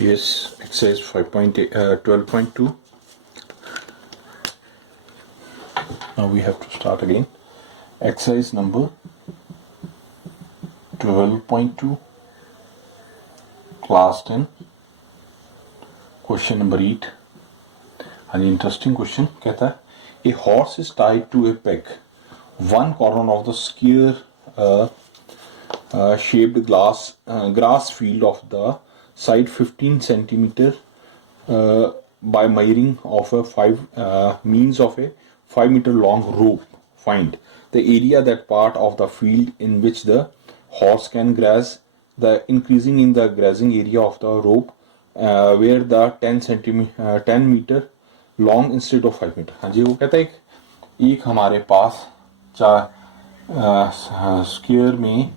Yes, exercise 5.8, 12.2. Now we have to start again. Exercise number 12.2, class 10, question number 8. An interesting question. कहता है, a horse is tied to a peg. One corner of the square shaped grass field of the side 15 centimeter by measuring of a means of a 5 meter long rope. Find the area, that part of the field in which the horse can graze, the increasing in the grazing area of the rope where the 10 meter long instead of 5 meter. हाँ जी, वो कहता है एक हमारे पास square में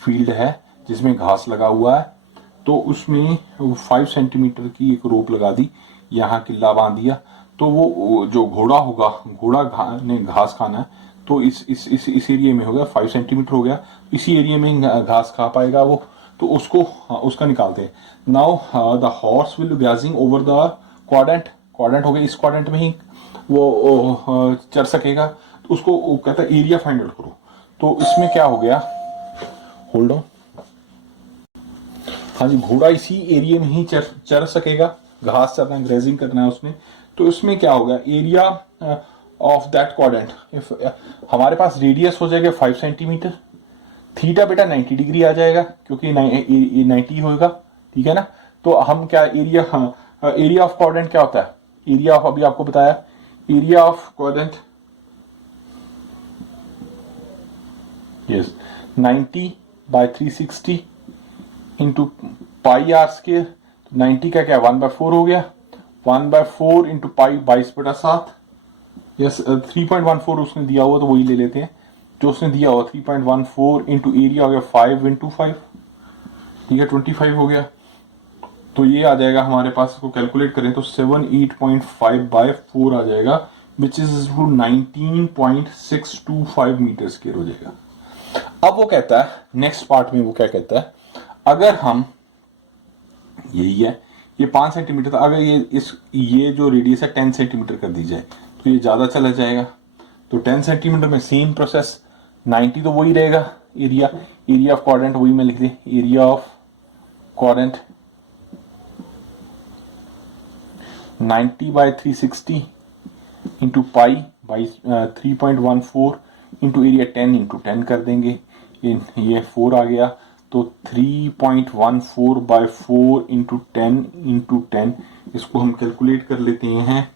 field है जिसमें घास लगा हुआ है, तो उसमें 5 सेंटीमीटर की एक रोप लगा दी, यहाँ किला बांध दिया, तो वो जो घोड़ा होगा, घोड़ा ने घास खाना है, तो इस एरिया में हो गया 5 सेंटीमीटर हो गया, इसी एरिया में घास खा पाएगा वो, तो उसका निकालते हैं. Now the horse will grazing over the quadrant हो गया, इस क्वाड्रेंट में ही वो चर सकेगा, तो उसको कहता है एरिया फाइंड आउट करो. तो इसमें क्या हो गया, होल्ड ऑन. हाँ जी, घोड़ा इसी एरिया में ही चर सकेगा, घास चरना है, ग्रेजिंग करना है उसने. तो इसमें क्या हो गया, एरिया ऑफ दैट क्वाड्रेंट, हमारे पास रेडियस हो जाएगा 5 सेंटीमीटर, थीटा बेटा 90 डिग्री आ जाएगा क्योंकि 90 होगा, ठीक है ना. तो हम क्या एरिया ऑफ क्वाड्रेंट क्या होता है, एरिया ऑफ, अभी आपको बताया, area of quadrant is 90 by 360 into pi r square. 90 का क्या 1/4 हो गया, 1/4 इंटू पाई 22/7. यस 3.14 उसने दिया हुआ, तो वही ले लेते हैं जो उसने दिया हुआ. 3.14 इंटू एरिया हो गया 5 इंटू 5, ठीक है 25 हो गया. तो ये आ जाएगा हमारे पास, इसको कैलकुलेट करें तो 78.5/4 आ जाएगा, विच इज 19.625 मीटर स्क्वायर हो जाएगा. अब वो कहता है नेक्स्ट पार्ट में, वो क्या कहता है, अगर हम यही है, ये 5 सेंटीमीटर था, अगर ये जो रेडियस है 10 सेंटीमीटर कर दी जाए तो ये ज्यादा चला जाएगा. तो 10 सेंटीमीटर में सेम प्रोसेस, 90 तो वही रहेगा, एरिया ऑफ क्वाड्रेंट वही मैं लिख दे, area of quadrant 90 by 360 into pi by 3.14 into area 10 into 10 कर देंगे, ये 4 आ गया, तो 3.14 बाय 4 इंटू 10, इसको हम कैलकुलेट कर लेते हैं.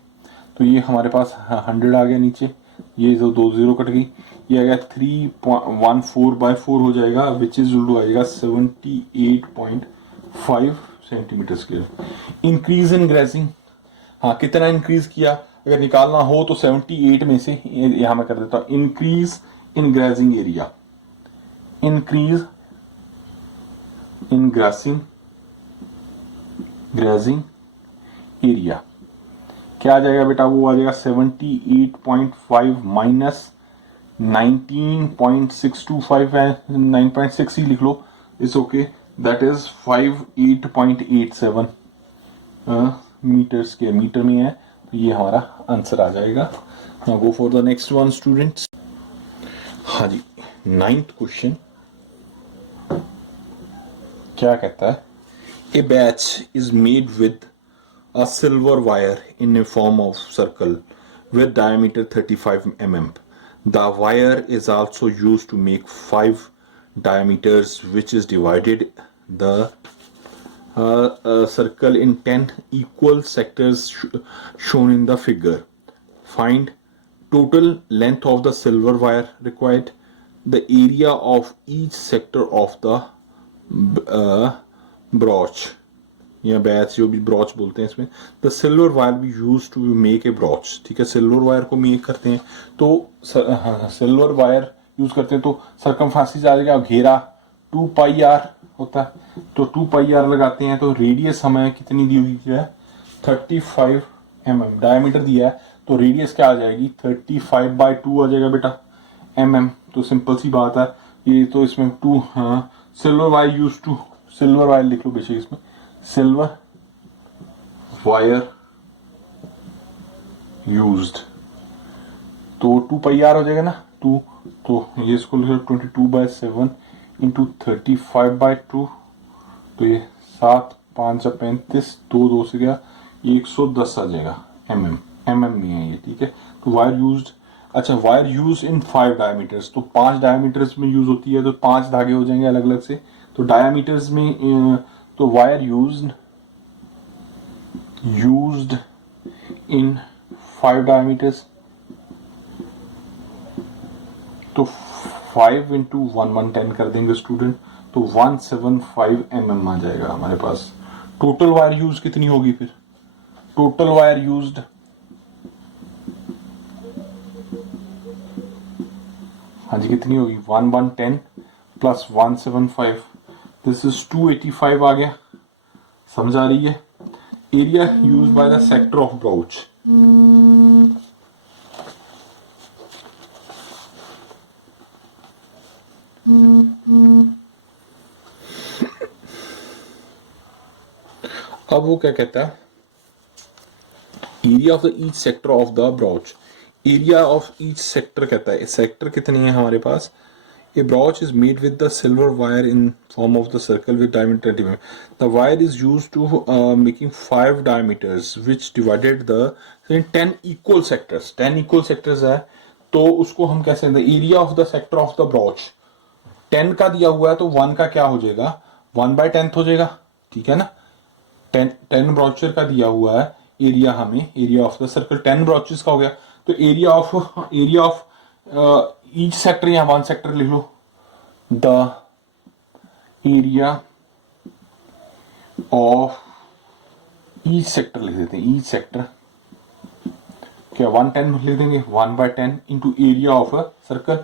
तो ये हमारे पास 100 आ गया नीचे, ये जो 2 0 कट गई, ये आ गया 3.14 बाय 4 हो जाएगा, विच इज आ जाएगा 78.5 centimetre square. Increase in grazing, हाँ कितना इंक्रीज किया, अगर निकालना हो तो 78 में से यहां मैं कर देता हूं, increase in grazing area, increase in grazing area क्या आ जाएगा बेटा, वो आ जाएगा 78.5 माइनस 19.625 है, 9.6 ही लिख लो, it's okay, that is 58.87 metre square, metre में है, तो ये हमारा आंसर आ जाएगा. Now go for the next one students. हाँ जी, 9th क्वेश्चन क्या कहता है, a brooch is made with a silver wire in a form of circle with diameter 35 mm. The wire is also used to make 5 diameters, which is divided the circle in 10 equal sectors shown in the figure. Find total length of the silver wire required, the area of each sector of the broach या badge, जो भी brooch बोलते हैं इसमें. The silver wire be use to make a brooch, ठीक है, silver wire को make करते हैं, तो सिल्वर वायर यूज करते हैं, तो सरकमफेरेंस आ जाएगा, घेरा 2πr होता है, तो 2πr लगाते हैं, तो रेडियस हमें कितनी दी हुई है 35 mm, डायमीटर दिया है, तो रेडियस क्या आ जाएगी 35/2 आ जाएगा बेटा mm. तो सिंपल सी बात है ये, तो इसमें silver wire use to, silver wire लिख लो बेशक, इसमें सिल्वर वायर यूज्ड, तो 2 पाई आर हो जाएगा ना, 2, तो ये इसको लिखो 22/7 इंटू 35/2, तो ये 7 5 35, 2 2 से गया, 110 आ जाएगा mm में है ये, ठीक है। तो वायर यूज्ड, अच्छा वायर यूज इन 5 डायमीटर्स, तो 5 डायमीटर्स में यूज होती है, तो 5 धागे हो जाएंगे अलग अलग से, तो डायमीटर्स में तो वायर यूज्ड इन 5 डायमीटर्स, तो 5 इंटू 110 कर देंगे स्टूडेंट, तो 175 mm आ जाएगा हमारे पास। टोटल वायर यूज कितनी होगी फिर, टोटल वायर यूज्ड हाँ जी कितनी होगी, 110 प्लस 175, दिस इज 285 आ गया, समझ आ रही है। Area use by the sector of brooch, अब वो क्या कहता है, area of the each sector of the brooch, area of each sector कहता है, सेक्टर कितनी है हमारे पास, a brooch is made with the silver wire in form of the circle with diameter 20 mm. The wire is used to making 5 diameters which divided the 10 equal sectors, 10 equal sectors है, तो उसको हम कैसे, the area of the sector of the brooch 10 का दिया हुआ है, तो 1 का क्या हो जाएगा, 1/10 हो जाएगा, ठीक है ना। 10 ब्रॉचर का दिया हुआ है एरिया, हमें एरिया ऑफ द सर्कल 10 ब्रॉचेस का हो गया, तो एरिया ऑफ ईच सेक्टर या 1 सेक्टर लिख लो, the area of each sector लिख देते हैं, ईच सेक्टर क्या 110 लिख देंगे, 1/10 इंटू एरिया ऑफ सर्कल,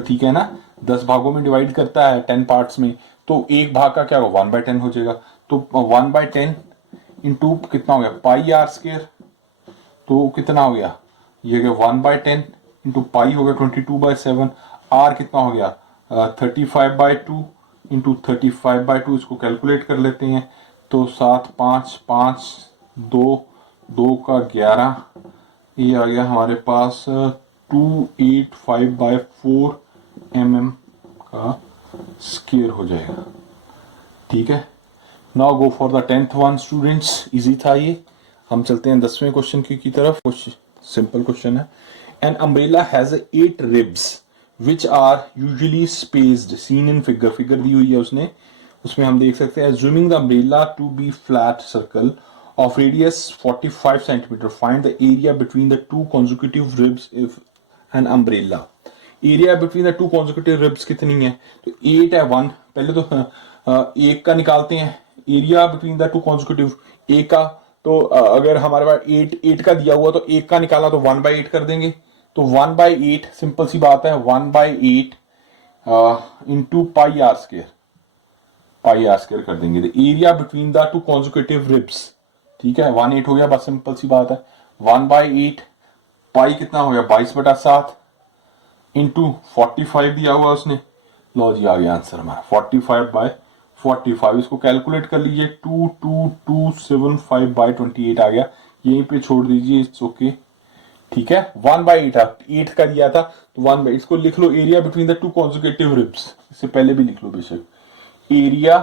ठीक है ना। 10 भागों में डिवाइड करता है 10 पार्ट्स में, तो एक भाग का क्या होगा 1/10 हो जाएगा, तो 1/10 इंटू कितना हो गया पाई आर स्क्वायर, तो कितना हो गया ये गया 1/10 इंटू पाई हो गया 22/7, आर कितना हो गया 35/2 इंटू 35/2, इसको कैलकुलेट कर लेते हैं, तो 7 5 5 2 2 का 11, ये आ गया हमारे पास 285/4 mm का स्क्वायर हो जाएगा, ठीक है। Now go for the 10th one students, easy था ये। हम चलते हैं 10वें क्वेश्चन की तरफ, कुछ सिंपल क्वेश्चन है। An umbrella has 8 ribs which are usually spaced, seen in figure, figure दी हुई है उसने, उसमें हम देख सकते हैं assuming the umbrella to be flat circle of radius 45 centimeter, find the area between the two consecutive ribs if an umbrella, area between the two consecutive ribs कितनी है, तो 8 है 1, पहले तो एक का निकालते हैं, area between the two consecutive एक का, तो अगर हमारे पास 8 का दिया हुआ, तो एक का निकाला तो 1/8 कर देंगे, तो 1/8 सिंपल सी बात है, 1/8 इंटू पाई आर स्क्वायर कर देंगे, तो area between the two consecutive ribs, ठीक है 1/8 हो गया, बस सिंपल सी बात है, 1/8 पाई कितना हो गया 22/7 इंटू 45 दिया हुआ उसने, लो जी आ गया आंसर हमारा 45/45, इसको कैलकुलेट कर लीजिए 22275/28 आ गया, यहीं पे छोड़ दीजिए, इट्स ओके, ठीक है। 1/8 8 का दिया था, तो 1/8 इसको लिख लो, area between the two consecutive ribs, इससे पहले भी लिख लो बेशक, area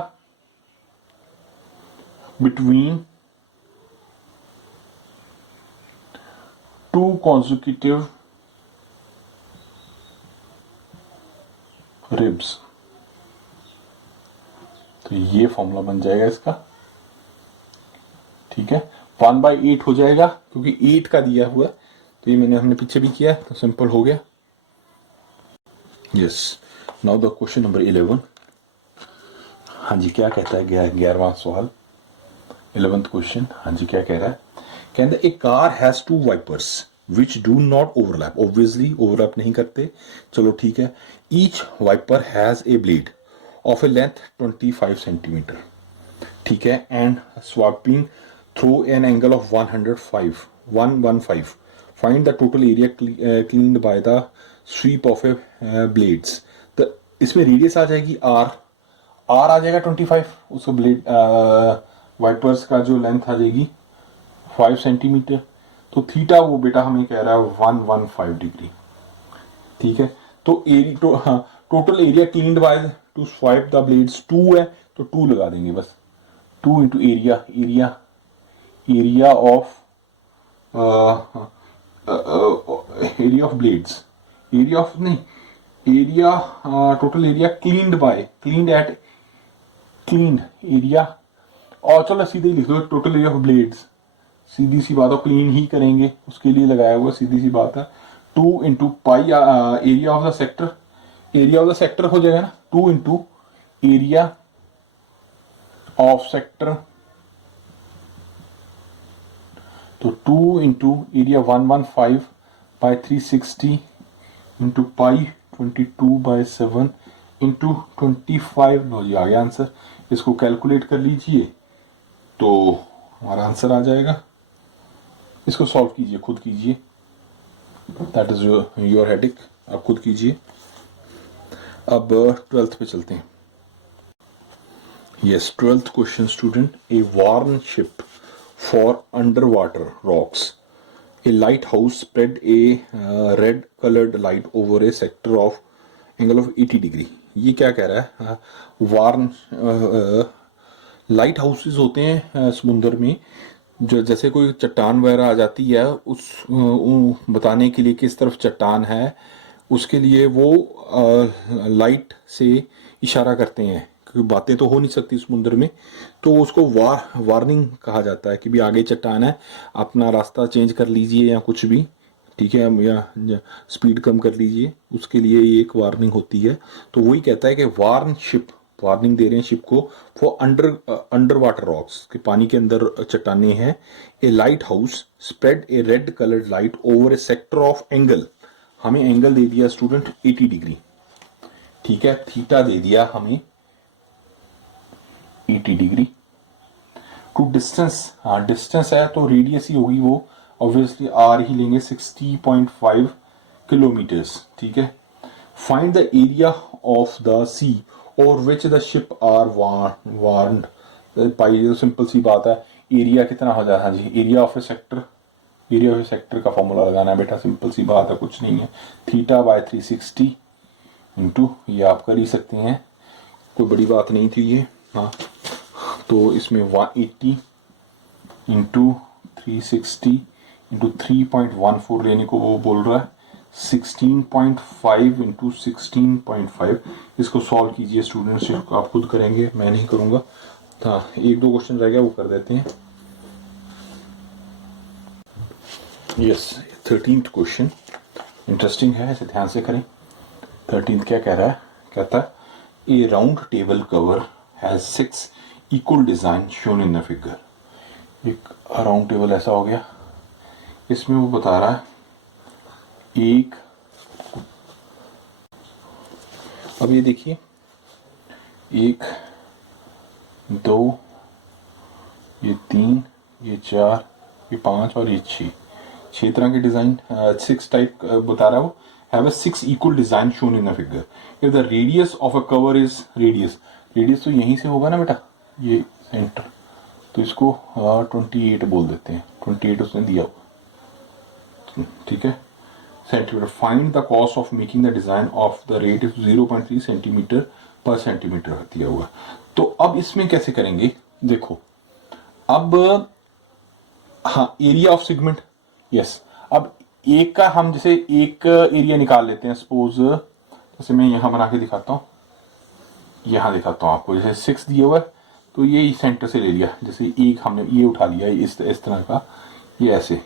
between two consecutive ribs, तो ये फॉर्मूला बन जाएगा इसका, ठीक है 1/8 हो जाएगा, क्योंकि 8 का दिया हुआ, तो ये हमने पीछे भी किया, तो सिंपल हो गया। Yes, now the question number 11, हाँ जी क्या कहता है 11वां सवाल, 11th क्वेश्चन, हाँ जी क्या कह रहा है, कहते a car has 2 wipers which do not overlap, obviously overlap नहीं करते, चलो ठीक है, each wiper has a blade of a length 25 centimeter, ठीक है, and swapping through an angle of 115, find the total area cleaned by the sweep of a blades, तो इसमें radius आ जाएगी r आ जाएगा 25, उसको ब्लेड वाइपर्स का जो लेंथ आ जाएगी 5 सेंटीमीटर, तो थीटा वो बेटा हमें कह रहा है 115 डिग्री। ठीक है, तो total area cleaned by two swipe the blades 2 है, तो 2 लगा देंगे बस। 2 into area of blades, total area cleaned area, और चलो सीधे ही लिख दो टोटल एरिया ऑफ ब्लेड्स, सीधी सी बात है, क्लीन ही करेंगे उसके लिए लगाया हुआ, सीधी सी बात है। 2 into pi area of the sector, area of the sector हो जाएगा ना, 2 इंटू एरिया ऑफ सेक्टर, तो 2 into area 115 by 360 into pi 22/7 into 25। लो जी आ गया आंसर, इसको कैलकुलेट कर लीजिए तो हमारा आंसर आ जाएगा। इसको सॉल्व कीजिए, खुद कीजिए, दैट इज योर हेडिक, आप खुद कीजिए। अब 12th पे चलते हैं। Yes, 12th question student, a warn ship for under water rocks, a lighthouse spread a red colored light over a sector of angle of 80 degree. ये क्या कह रहा है, वार्न लाइट हाउसेस होते हैं समुद्र में, जो जैसे कोई चट्टान वगैरह आ जाती है उस बताने के लिए किस तरफ चट्टान है, उसके लिए वो लाइट से इशारा करते हैं, क्योंकि बातें तो हो नहीं सकती समुद्र में, तो उसको वार्निंग कहा जाता है कि भी आगे चट्टान है, अपना रास्ता चेंज कर लीजिए या कुछ भी, ठीक है, या स्पीड कम कर लीजिए, उसके लिए ये एक वार्निंग होती है। तो वही कहता है कि वार्न शिप, वार्निंग दे रहे हैं शिप को, फॉर अंडर वाटर रॉक्स, के पानी के अंदर चट्टाने हैं। A lighthouse spread a red coloured light over a sector of angle, हमें एंगल दे दिया स्टूडेंट 80 डिग्री, ठीक है, थीटा दे दिया हमें 80 डिग्री। टू डिस्टेंस, हाँ डिस्टेंस है तो रेडियस ही होगी वो, ऑब्वियसली आर ही लेंगे 60.5 किलोमीटर्स, ठीक है। Find the area of the sea over which the ship are warned, pi simple सी बात है, एरिया कितना हो जाए, हाँ जी, area of a sector, area of a sector का फॉर्मूला लगाना है बेटा, सिंपल सी बात है, कुछ नहीं है, थीटा बाय 360 इंटू, ये आप कर ही सकते हैं, कोई बड़ी बात नहीं थी ये, हाँ। तो इसमें 180 इंटू 360 इंटू 3.14 लेने को वो बोल रहा है, 16.5 इंटू 16.5, इसको सॉल्व कीजिए स्टूडेंट्स, आप खुद करेंगे, मैं नहीं करूंगा। हाँ, एक दो क्वेश्चन रह गया, वो कर देते हैं। यस, 13th क्वेश्चन इंटरेस्टिंग है, इसे ध्यान से करें। 13th क्या कह रहा है, कहता है a round table cover has 6 equal design shown in the figure. एक राउंड टेबल ऐसा हो गया, इसमें वो बता रहा है एक, अब ये देखिए 1 2 ये 3 ये 4 ये 5 और ये 6 तरह के डिजाइन, 6 टाइप बता रहा है वो, have a 6 equal design shown in a figure. If the radius of a cover is, radius तो यहीं से होगा ना बेटा, ये सेंटर, तो इसको 28 बोल देते हैं, 28 उसने दिया हुआ, ठीक है, centimetre. Find the cost of making the design of the rate is 0.3 centimetre पर सेंटीमीटर दिया हुआ। तो अब इसमें कैसे करेंगे, देखो अब, हाँ एरिया ऑफ सेगमेंट, यस, अब एक का हम जैसे एक एरिया निकाल लेते हैं, सपोज जैसे मैं यहां बना के दिखाता हूं, यहां दिखाता हूं आपको, जैसे 6 दिया हुआ है, तो ये सेंटर से ले लिया, जैसे एक हमने ये उठा लिया इस तरह का, ये ऐसे,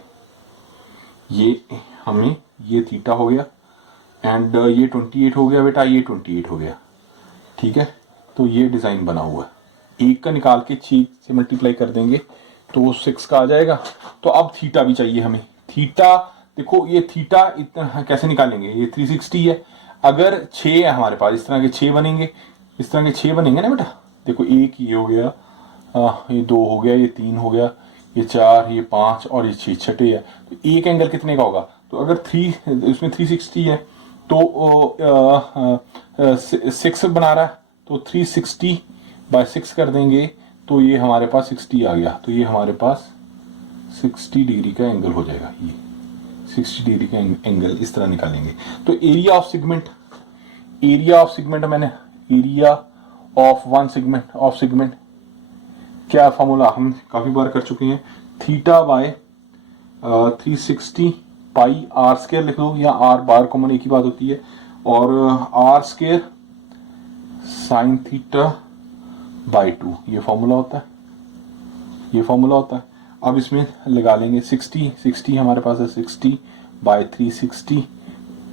ये हमें ये थीटा हो गया, एंड ये 28 हो गया बेटा, ये 28 हो गया, ठीक है। तो ये डिजाइन बना हुआ है, एक का निकाल के 6 से मल्टीप्लाई कर देंगे तो वो 6 का आ जाएगा। तो अब थीटा भी चाहिए हमें, थीटा देखो, ये थीटा इतना कैसे निकालेंगे, ये 360 है, अगर 6 है हमारे पास, इस तरह के 6 बनेंगे, इस तरह के 6 बनेंगे ना बेटा, देखो एक ये हो गया, ये 2 हो गया, ये 3 हो गया, ये 4, ये 5 और ये 6 छठे है, तो एक एंगल कितने का होगा, तो अगर 3 इसमें 360 है तो 6 बना रहा है, तो 360/6 कर देंगे तो ये हमारे पास 60 आ गया, तो ये हमारे पास 60 डिग्री का एंगल हो जाएगा। ये 60 डिग्री का एंगल इस तरह निकालेंगे। तो एरिया ऑफ सेगमेंट मैंने एरिया ऑफ वन सेगमेंट क्या फॉर्मूला हम काफी बार कर चुके हैं, theta by 360 pi r square लिख लो, या आर बार कॉमन एक ही बात होती है, और r square sine theta by 2, ये फॉर्मूला होता है। अब इसमें लगा लेंगे 60 हमारे पास है 60 बाय 360,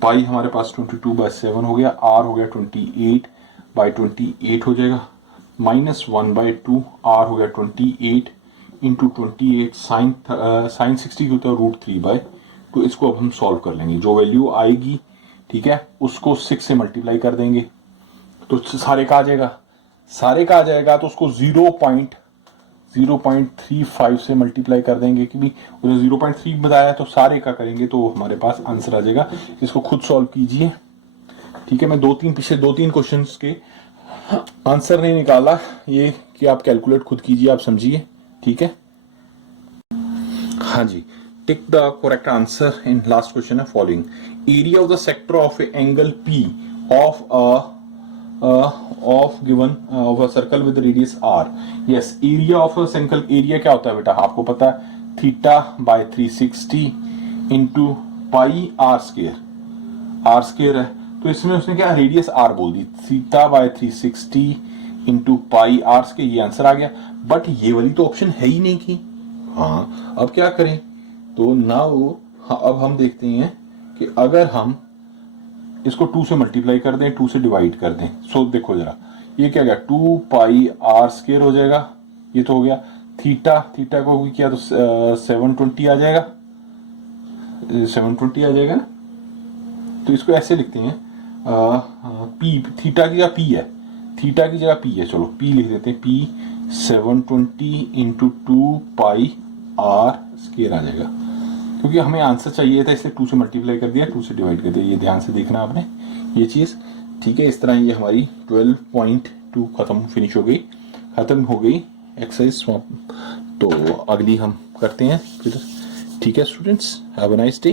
पाई हमारे पास 22/7 हो गया, आर हो गया 28/28 हो जाएगा, -1/2, आर हो गया 28 इंटू 28 साइन 60 होता है √3/2। इसको अब हम सॉल्व कर लेंगे, जो वैल्यू आएगी ठीक है उसको 6 से मल्टीप्लाई कर देंगे तो सारे का आ जाएगा, तो उसको 0.35 से मल्टीप्लाई कर देंगे, क्योंकि उन्हें 0.3 बताया तो सारे का करेंगे तो हमारे पास आंसर आ जाएगा। इसको खुद सॉल्व कीजिए, ठीक है। मैं पिछले दो तीन क्वेश्चंस के आंसर नहीं निकाला, ये कि आप कैलकुलेट खुद कीजिए, आप समझिए, ठीक है। हाँ जी, tick the correct answer in last question है following, area of the sector of a angle P of a circle with radius r। yes, area of a circle, area क्या होता है बेटा, आपको पता है theta by 360 into pi r square है, तो इसमें उसने क्या रेडियस आर बोल दी, theta by 360 into pi r square, ये आंसर आ गया। बट ये वाली तो ऑप्शन है ही नहीं की, हाँ अब क्या करें, तो नाउ अब हम देखते हैं कि अगर हम इसको 2 से मल्टीप्लाई कर दें, 2 से डिवाइड कर दें, सो देखो जरा ये क्या गया 2 पाई आर स्क्वायर हो जाएगा, ये तो हो गया। थीटा को भी किया तो 720 आ जाएगा, 720 आ जाएगा ना। तो इसको ऐसे लिखते हैं पी, थीटा की जगह पी है, चलो पी लिख देते हैं, P 720 into 2 pi r square आ जाएगा, क्योंकि हमें आंसर चाहिए था इसलिए 2 से मल्टीप्लाई कर दिया, 2 से डिवाइड कर दिया, ये ध्यान से देखना आपने ये चीज, ठीक है। इस तरह ये हमारी 12.2 फिनिश हो गई एक्सरसाइज। तो अगली हम करते हैं फिर, ठीक है students, have a nice day.